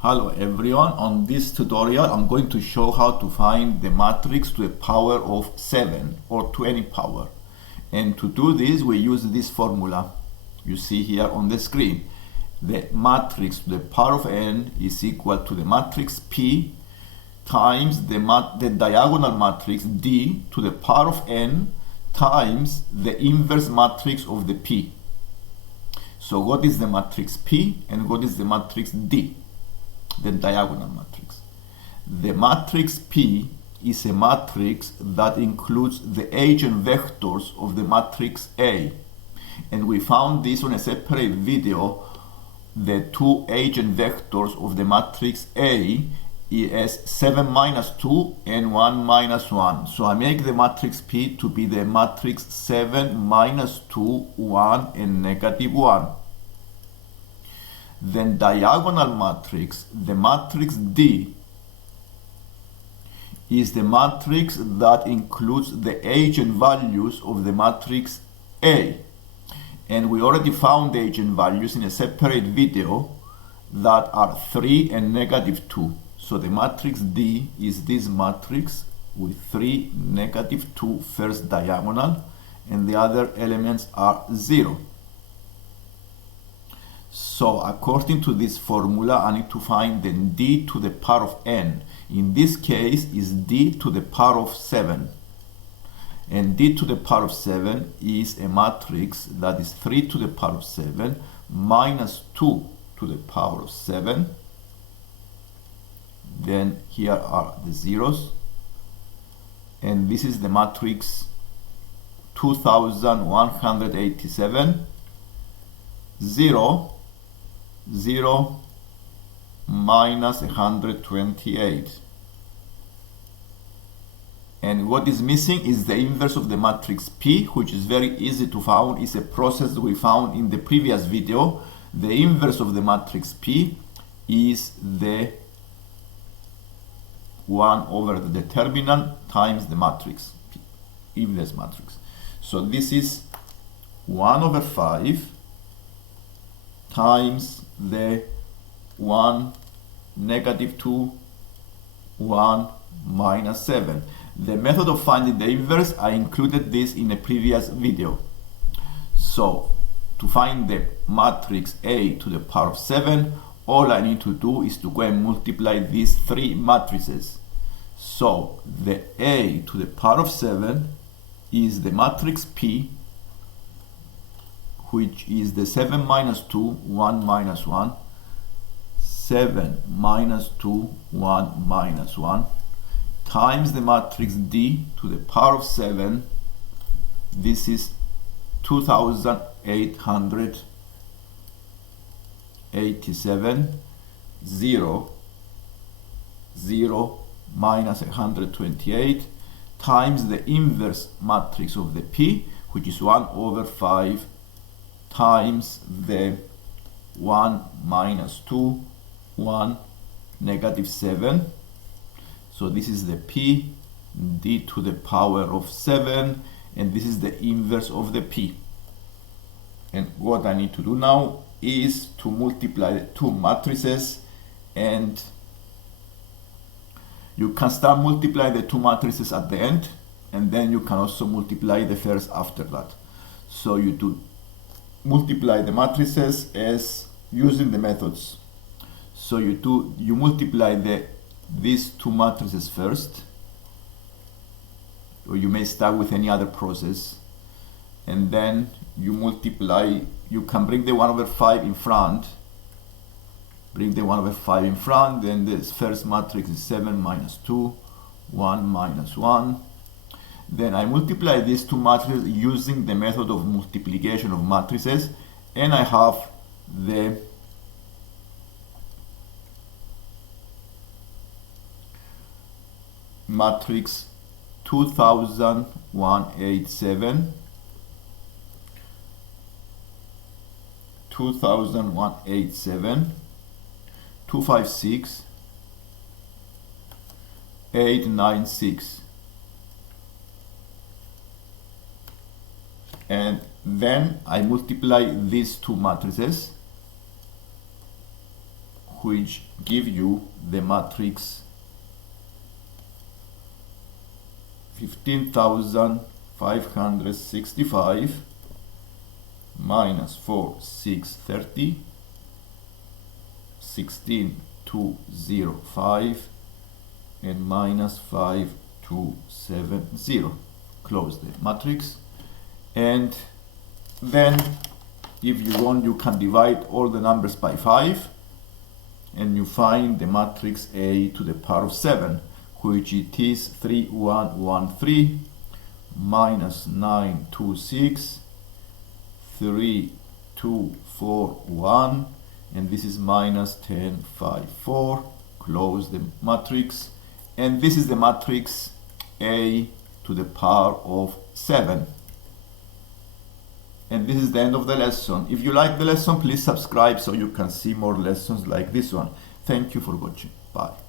Hello everyone, on this tutorial I'm going to show how to find the matrix to the power of 7 or to any power. And to do this we use this formula you see here on the screen. The matrix to the power of n is equal to the matrix P times the diagonal matrix D to the power of n times the inverse matrix of the P. So what is the matrix P and what is the matrix D? The diagonal matrix. The matrix P is a matrix that includes the eigenvectors of the matrix A, and we found this on a separate video. The two eigenvectors of the matrix A is 7 minus 2 and 1 minus 1. So I make the matrix P to be the matrix 7 minus 2, 1 and negative 1. Then diagonal matrix, the matrix D, is the matrix that includes the eigenvalues of the matrix A. And we already found the eigenvalues in a separate video that are 3 and negative 2. So the matrix D is this matrix with 3, negative 2 first diagonal, and the other elements are 0. So according to this formula, I need to find the D to the power of n. In this case is D to the power of 7. And D to the power of 7 is a matrix that is 3 to the power of 7 minus 2 to the power of 7. Then here are the zeros. And this is the matrix 2187, 0, 0, minus 128. And what is missing is the inverse of the matrix P, which is very easy to find. It's a process that we found in the previous video. The inverse of the matrix P is the 1 over the determinant times the matrix P, inverse matrix. So this is 1 over 5 times the 1, negative 2, 1, minus 7. The method of finding the inverse, I included this in a previous video. So to find the matrix A to the power of 7, all I need to do is to go and multiply these three matrices. So the A to the power of 7 is the matrix P, which is the 7 minus 2, 1 minus 1, 7 minus 2, 1 minus 1, times the matrix D to the power of 7. This is 2887, 0, 0, minus 128, times the inverse matrix of the P, which is 1 over 5, times the 1 minus 2, 1, negative 7. So this is the P, D to the power of 7, and this is the inverse of the P. And what I need to do now is to multiply the two matrices, and you can start multiplying the two matrices at the end, and then you can also multiply the first after that. So you do multiply the matrices as using the methods. So you multiply these two matrices first, or you may start with any other process, and then you multiply. You can bring the 1 over 5 in front, then this first matrix is 7 minus 2, 1 minus 1. Then I multiply these two matrices using the method of multiplication of matrices, and I have the matrix 2187, 256, 896. And then I multiply these two matrices, which give you the matrix 15,565 minus 4,630, 16,205, and minus 5,270. Close the matrix. And then if you want, you can divide all the numbers by 5 and you find the matrix A to the power of 7, which it is 3113 minus 926, 3241, and this is minus 1054. Close the matrix. And this is the matrix A to the power of 7. And this is the end of the lesson. If you like the lesson, please subscribe so you can see more lessons like this one. Thank you for watching. Bye.